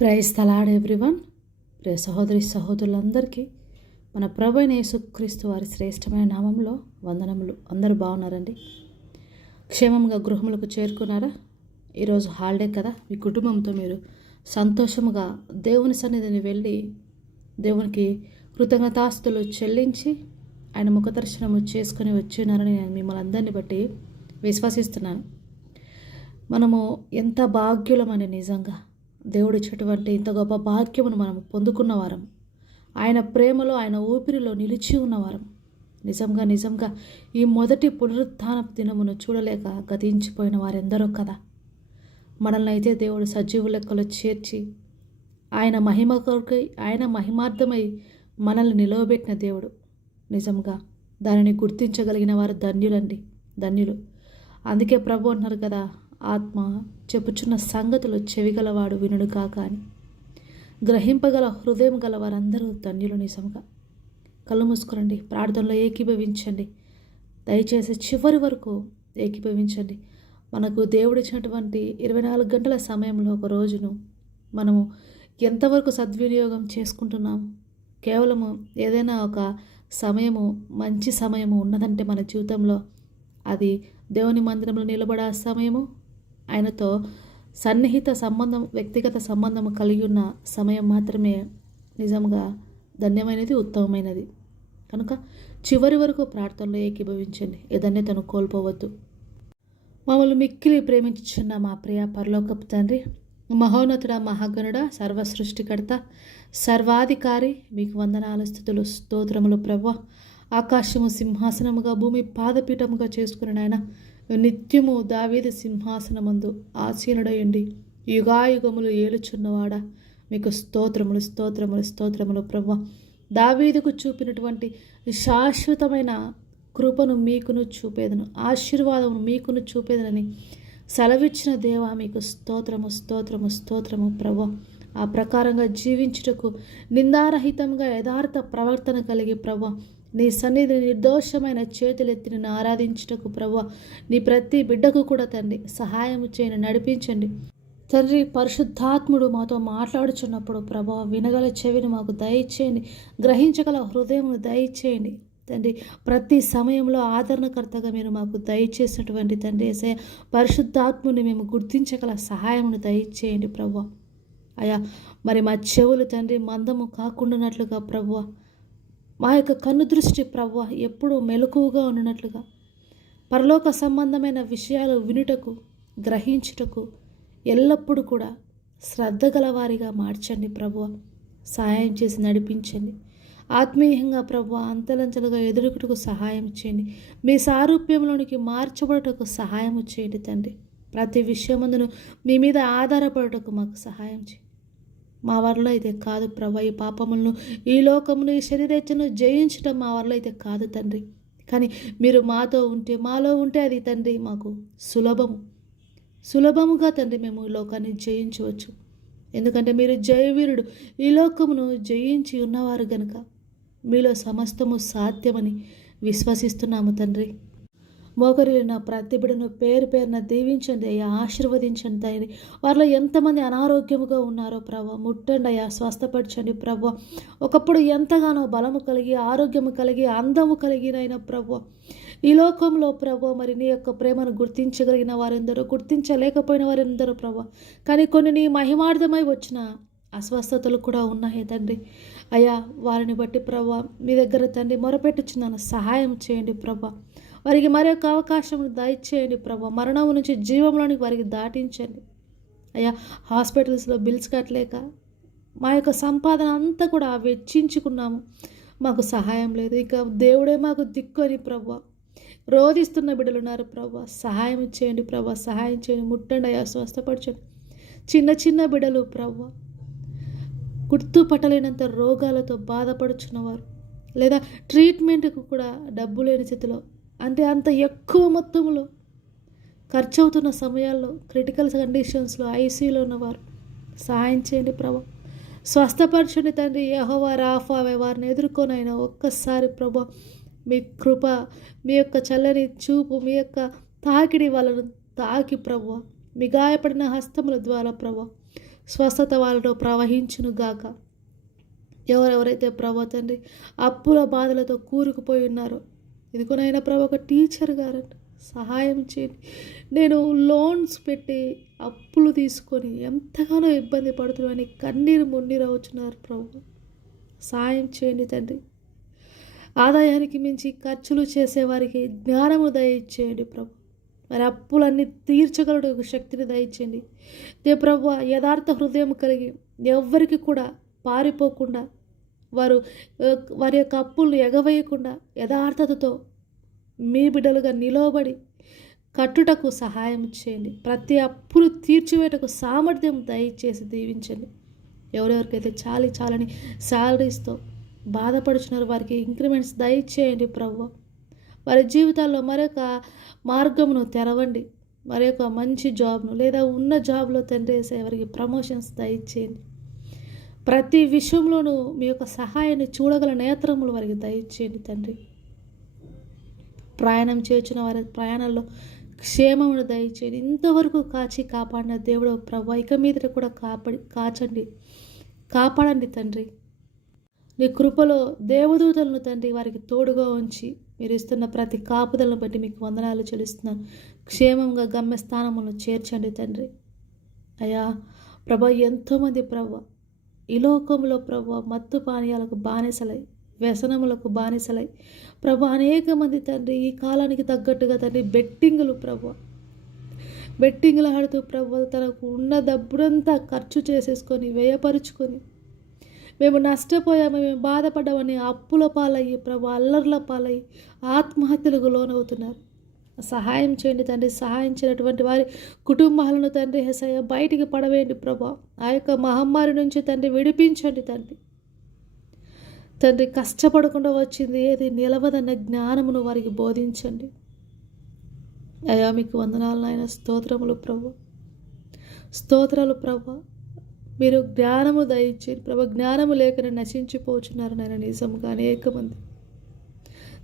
Praise తలాడ్ everyone ప్రియ సహోదరి సహోదరులందరికీ మన ప్రభు యేసుక్రీస్తు వారి శ్రేష్టమైన నామంలో వందనములు. అందరూ బాగున్నారండి? క్షేమంగా గృహములకు చేరుకున్నారా? ఈరోజు హాలిడే కదా. మీ కుటుంబంతో మీరు సంతోషముగా దేవుని సన్నిధిని వెళ్ళి దేవునికి కృతజ్ఞతాస్తులు చెల్లించి ఆయన ముఖదర్శనము చేసుకొని వచ్చినారని నేను మిమ్మల్ని అందరిని బట్టి విశ్వసిస్తున్నాను. మనము ఎంత భాగ్యులమని నిజంగా దేవుడు దేవుడిచ్చేటువంటి ఇంత గొప్ప భాగ్యమును మనం పొందుకున్న వారం. ఆయన ప్రేమలో ఆయన ఊపిరిలో నిలిచి ఉన్నవారం నిజంగా నిజంగా ఈ మొదటి పునరుత్థాన దినమును చూడలేక గతించిపోయిన వారెందరో కదా. మనల్ని అయితే దేవుడు సజీవు లెక్కలో చేర్చి ఆయన మహిమ కొరకై ఆయన మహిమార్థమై మనల్ని నిలవబెట్టిన దేవుడు. నిజంగా దానిని గుర్తించగలిగిన వారు ధన్యులండి. ధన్యులు. అందుకే ప్రభు అంటున్నారు కదా ఆత్మ చెప్పుచున్న సంగతులు చెవిగలవాడు వినుడు కాక అని. గ్రహింపగల హృదయం గల వారందరూ ధన్యులు నిజంగా కళ్ళు మూసుకురండి ప్రార్థనలో ఏకీభవించండి. దయచేసి చివరి వరకు ఏకీభవించండి. మనకు దేవుడిచ్చినటువంటి ఇరవై నాలుగు గంటల సమయంలో ఒక రోజును మనము ఎంతవరకు సద్వినియోగం చేసుకుంటున్నాము? కేవలము ఏదైనా ఒక సమయము మంచి సమయము ఉన్నదంటే మన జీవితంలో అది దేవుని మందిరంలో నిలబడే సమయము? ఆయనతో సన్నిహిత సంబంధం వ్యక్తిగత సంబంధం కలిగి ఉన్న సమయం మాత్రమే నిజంగా ధన్యమైనది ఉత్తమమైనది. కనుక చివరి వరకు ప్రార్థనలో ఏకీభవించండి. ఏదన్నే తను కోల్పోవద్దు. మమ్మల్ని మిక్కిలి ప్రేమించుచున్న మా ప్రియ పరలోకపు తండ్రి మహోన్నతుడ మహాగణుడ సర్వ సృష్టికర్త సర్వాధికారి మీకు వందనాలు స్థుతులు స్తోత్రములు ప్రభ. ఆకాశము సింహాసనముగా భూమి పాదపీఠముగా చేసుకుని ఆయన నిత్యము దావీద సింహాసనమందు ఆసీనుడయండి యుగాయుగములు ఏలుచున్నవాడా? మీకు స్తోత్రములు స్తోత్రములు స్తోత్రములు ప్రభు దావీదుకు చూపినటువంటి శాశ్వతమైన కృపను మీకును చూపేదను ఆశీర్వాదమును మీకును చూపేదనని సెలవిచ్చిన దేవా మీకు స్తోత్రము స్తోత్రము స్తోత్రము ప్రభు ఆ ప్రకారంగా జీవించుటకు నిందారహితంగా యథార్థ ప్రవర్తన కలిగి ప్రభు నీ సన్నిధిని నిర్దోషమైన చేతులెత్తి నిన్ను ఆరాధించుటకు ప్రభు నీ ప్రతి బిడ్డకు కూడా తండ్రి సహాయం చేయని నడిపించండి. తండ్రి పరిశుద్ధాత్ముడు మాతో మాట్లాడుచున్నప్పుడు ప్రభా వినగల చెవిని మాకు దయచేయండి. గ్రహించగల హృదయం దయచేయండి. తండ్రి ప్రతి సమయంలో ఆదరణకర్తగా మీరు మాకు దయచేసినటువంటి తండ్రి ఏసే పరిశుద్ధాత్ముని మేము గుర్తించగల సహాయమును దయచేయండి ప్రభు అయా మరి మా చెవులు తండ్రి మందము కాకుండానట్లుగా ప్రభు మా యొక్క కన్ను దృష్టి ప్రవ్వ ఎప్పుడూ మెలకువగా ఉన్నట్లుగా పరలోక సంబంధమైన విషయాలు వినుటకు గ్రహించుటకు ఎల్లప్పుడూ కూడా శ్రద్ధ గలవారిగా మార్చండి ప్రభువ సహాయం చేసి నడిపించండి. ఆత్మీయంగా ప్రభు అంతలంచలుగా ఎదురుకుటకు సహాయం చేయండి. మీ సారూప్యంలోనికి మార్చబడటకు సహాయం చేయండి తండ్రి. ప్రతి విషయమందును మీ మీద ఆధారపడటకు మాకు సహాయం చేయండి. మా వరలో అయితే కాదు ప్రభా ఈ పాపములను ఈ లోకమును ఈ శరీరేచ్ఛను జయించడం మా వరలో అయితే కాదు తండ్రి. కానీ మీరు మాతో ఉంటే మాలో ఉంటే అది తండ్రి మాకు సులభము. సులభముగా తండ్రి మేము ఈ లోకాన్ని జయించవచ్చు. ఎందుకంటే మీరు జయవీరుడు ఈ లోకమును జయించి ఉన్నవారు గనుక మీలో సమస్తము సాధ్యమని విశ్వసిస్తున్నాము తండ్రి. మోకరులు ప్రతి ప్రతిభను పేరు పేరున దీవించండి అయ్యా ఆశీర్వదించండి తండ్రి. వారిలో ఎంతమంది అనారోగ్యముగా ఉన్నారో ప్రభా ముట్టండి అయ్యా స్వస్థపరచండి ప్రభు. ఒకప్పుడు ఎంతగానో బలము కలిగి ఆరోగ్యము కలిగి అందము కలిగినైన ప్రభు. ఈ లోకంలో ప్రభు మరి నీ యొక్క ప్రేమను గుర్తించగలిగిన వారెందరో గుర్తించలేకపోయిన వారెందరో ప్రభు. కానీ కొన్ని నీ మహిమార్థమై వచ్చిన అస్వస్థతలు కూడా ఉన్నాయి తండ్రి. అయ్యా వారిని బట్టి ప్రభా మీ దగ్గర తండ్రి మొరపెట్టుచున్నాను సహాయం చేయండి ప్రభా. వారికి మరొక అవకాశం దయచేయండి ప్రభు. మరణం నుంచి జీవంలోనికి వారికి దాటించండి. అయ్యా హాస్పిటల్స్లో బిల్స్ కట్టలేక మా యొక్క సంపాదన అంతా కూడా వెచ్చించుకున్నాము. మాకు సహాయం లేదు. ఇక దేవుడే మాకు దిక్కుని ప్రభు. రోధిస్తున్న బిడ్డలు ఉన్నారు ప్రభా. సహాయం చేయండి ప్రభా. సహాయం చేయండి. ముట్టండి అయ్యా స్వస్థపరచండి. చిన్న చిన్న బిడ్డలు గుర్తు గుర్తుపట్టలేనంత రోగాలతో బాధపడుచున్నవారు లేదా ట్రీట్మెంట్కు కూడా డబ్బు లేని స్థితిలో అంటే అంత ఎక్కువ మొత్తంలో ఖర్చు అవుతున్న సమయాల్లో క్రిటికల్ కండిషన్స్లో ఐసీయూలో ఉన్నవారు సహాయం చేయండి ప్రభా. స్వస్థపరచండి తండ్రి. యహోవా రాఫావే వారిని ఎదుర్కొనైనా ఒక్కసారి ప్రభా మీ కృప మీ యొక్క చల్లని చూపు మీ యొక్క తాకిడి వాళ్ళను తాకి ప్రభా మీ గాయపడిన హస్తముల ద్వారా ప్రభా స్వస్థత వాళ్ళలో ప్రవహించును గాక. ఎవరెవరైతే ప్రభా తండ్రి అప్పుల బాధలతో కూరుకుపోయి ఉన్నారో ఇదిగోనైనా ప్రభు ఒక టీచర్ గారంట సహాయం చేయండి. నేను లోన్స్ పెట్టి అప్పులు తీసుకొని ఎంతగానో ఇబ్బంది పడుతున్నామని కన్నీరు మున్నీరు అవుతున్నారు ప్రభు. సహాయం చేయండి తండ్రి. ఆదాయానికి మించి ఖర్చులు చేసేవారికి జ్ఞానము దయచేయండి ప్రభు. మరి అప్పులన్నీ తీర్చగలడు శక్తిని దయచేయండి. దే ప్రభు యథార్థ హృదయం కలిగి ఎవ్వరికి కూడా పారిపోకుండా వారు వారి యొక్క అప్పులు ఎగవేయకుండా యథార్థతతో మీ బిడ్డలుగా నిలవబడి కట్టుటకు సహాయం చేయండి. ప్రతి అప్పులు తీర్చివేటకు సామర్థ్యం దయచేసి దీవించండి. ఎవరెవరికైతే చాలి చాలని శాలరీస్తో బాధపడుచున్నారు వారికి ఇంక్రిమెంట్స్ దయచేయండి ప్రభు వారి జీవితాల్లో మరొక మార్గమును తెరవండి. మరొక మంచి జాబ్ను లేదా ఉన్న జాబ్లో తండ్రి వేసే వారికి ప్రమోషన్స్ దయచేయండి. ప్రతి విషయంలోనూ మీ యొక్క సహాయాన్ని చూడగల నేత్రములు వారికి దయచేయండి తండ్రి. ప్రయాణం చేర్చిన వారి ప్రయాణంలో క్షేమమును దయచేయండి. ఇంతవరకు కాచి కాపాడిన దేవుడు ప్రభు ఇక మీద కూడా కాపాడి కాచండి కాపాడండి తండ్రి. నీ కృపలో దేవదూతలను తండ్రి వారికి తోడుగా ఉంచి మీరు ఇస్తున్న ప్రతి కాపుదలను బట్టి మీకు వందనాలు చెల్లిస్తున్నాను క్షేమంగా గమ్యస్థానములను చేర్చండి తండ్రి. అయ్యా ప్రభా ఎంతోమంది ప్రభు ఈ లోకంలో ప్రభు మత్తు పానీయాలకు బానిసలై వ్యసనములకు బానిసలై. ప్రభు అనేక మంది తండ్రి ఈ కాలానికి తగ్గట్టుగా తండ్రి బెట్టింగులు ప్రభు. బెట్టింగులు ఆడుతూ ప్రభు తనకు ఉన్న డబ్బునంతా ఖర్చు చేసేసుకొని వ్యయపరుచుకొని. మేము నష్టపోయాము మేము బాధపడ్డామని అప్పుల పాలయ్యి ప్రభు అల్లర్ల పాలయ్యి ఆత్మహత్యలకు లోనవుతున్నారు. సహాయం చేయండి తండ్రి సహాయం చేయనటువంటి వారి కుటుంబాలను తండ్రి హెసయ బయటికి పడవేయండి ప్రభా. ఆ యొక్క మహమ్మారి నుంచి తండ్రి విడిపించండి తండ్రి. తండ్రి కష్టపడకుండా వచ్చింది ఏది నిలవదన్న జ్ఞానమును వారికి బోధించండి. అయ్యా మీకు వందనాలు నాయన స్తోత్రములు ప్రభు. స్తోత్రాలు ప్రభు. మీరు జ్ఞానము దయచేయండి ప్రభు జ్ఞానము లేకనే నశించిపోచున్నారు నాయన నిజంగా అనేక మంది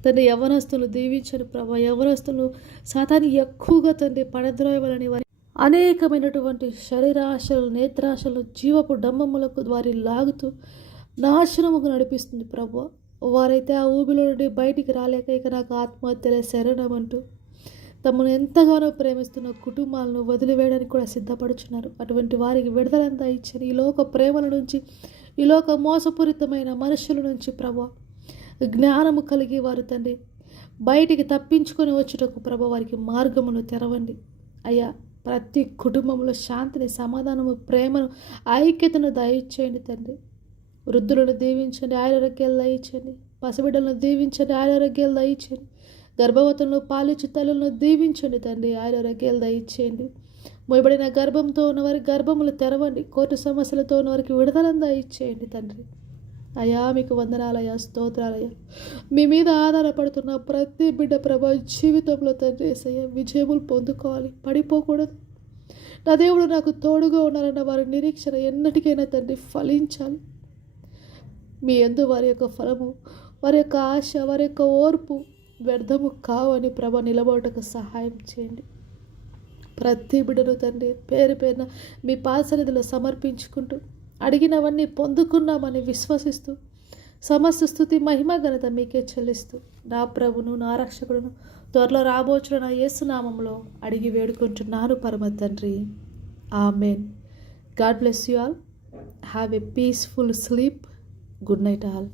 తండ్రి యవనస్తులు దీవించను ప్రభా. యవనస్తులు సాతాన్ని ఎక్కువగా తండ్రి పడద్రోయవలని వారి అనేకమైనటువంటి శరీరాశలు నేత్రాశలు జీవపు డమ్మములకు వారి లాగుతూ నాశనముకు నడిపిస్తుంది ప్రభు. వారైతే ఆ ఊబిలో నుండి బయటికి రాలేక ఇక నాకు ఆత్మహత్యలే శరణం అంటూ తమను ఎంతగానో ప్రేమిస్తున్న కుటుంబాలను వదిలివేయడానికి కూడా సిద్ధపడుచున్నారు. అటువంటి వారికి విడుదలంతా ఇచ్చిన ఈ లోక ప్రేమల నుంచి ఈ లోక మోసపూరితమైన మనుషుల నుంచి ప్రభా జ్ఞానము కలిగేవారు తండ్రి. బయటికి తప్పించుకొని వచ్చుటకు ప్రభు వారికి మార్గమును తెరవండి. అయ్యా ప్రతి కుటుంబంలో శాంతిని సమాధానము ప్రేమను ఐక్యతను దయచేయండి తండ్రి. వృద్ధులను దీవించండి ఆరోగ్యాలు దయచండి పసిబిడ్డలను దీవించండి ఆరోగ్యాలు దయచండి గర్భవతులను పాలిచ్చి తల్లులను దీవించండి తండ్రి ఆరోగ్యాలు దయచేయండి. మొయబడిన గర్భంతో ఉన్నవారి గర్భములు తెరవండి. కోర్టు సమస్యలతో ఉన్నవారికి విడుదలను దయచేయండి తండ్రి. అయా మీకు వందనాలయ్యా స్తోత్రాలయ్యా. మీ మీద ఆధారపడుతున్న ప్రతి బిడ్డ ప్రభా జీవితంలో తండ్రి ఏసయ్య విజయములు పొందుకోవాలి. పడిపోకూడదు. నా దేవుడు నాకు తోడుగా ఉన్నారన్న వారి నిరీక్షణ ఎన్నటికైనా తండ్రి ఫలించాలి. మీ ఎందు వారి యొక్క ఫలము వారి యొక్క ఆశ వారి యొక్క ఓర్పు వ్యర్థము కావని ప్రభ నిలబడటకు సహాయం చేయండి. ప్రతి బిడ్డను తండ్రి పేరు పేరున మీ పాసనిధిలో సమర్పించుకుంటూ అడిగినవన్నీ పొందుకున్నామని విశ్వసిస్తూ సమస్త స్థుతి మహిమ ఘనత మీకే చెల్లిస్తూ నా ప్రభును నా రక్షకుడును త్వరలో రాబోచున నా యేసునామంలో అడిగి వేడుకుంటున్నాను పరమ తండ్రి. Amen. God bless you all. Have a peaceful sleep. Good night all.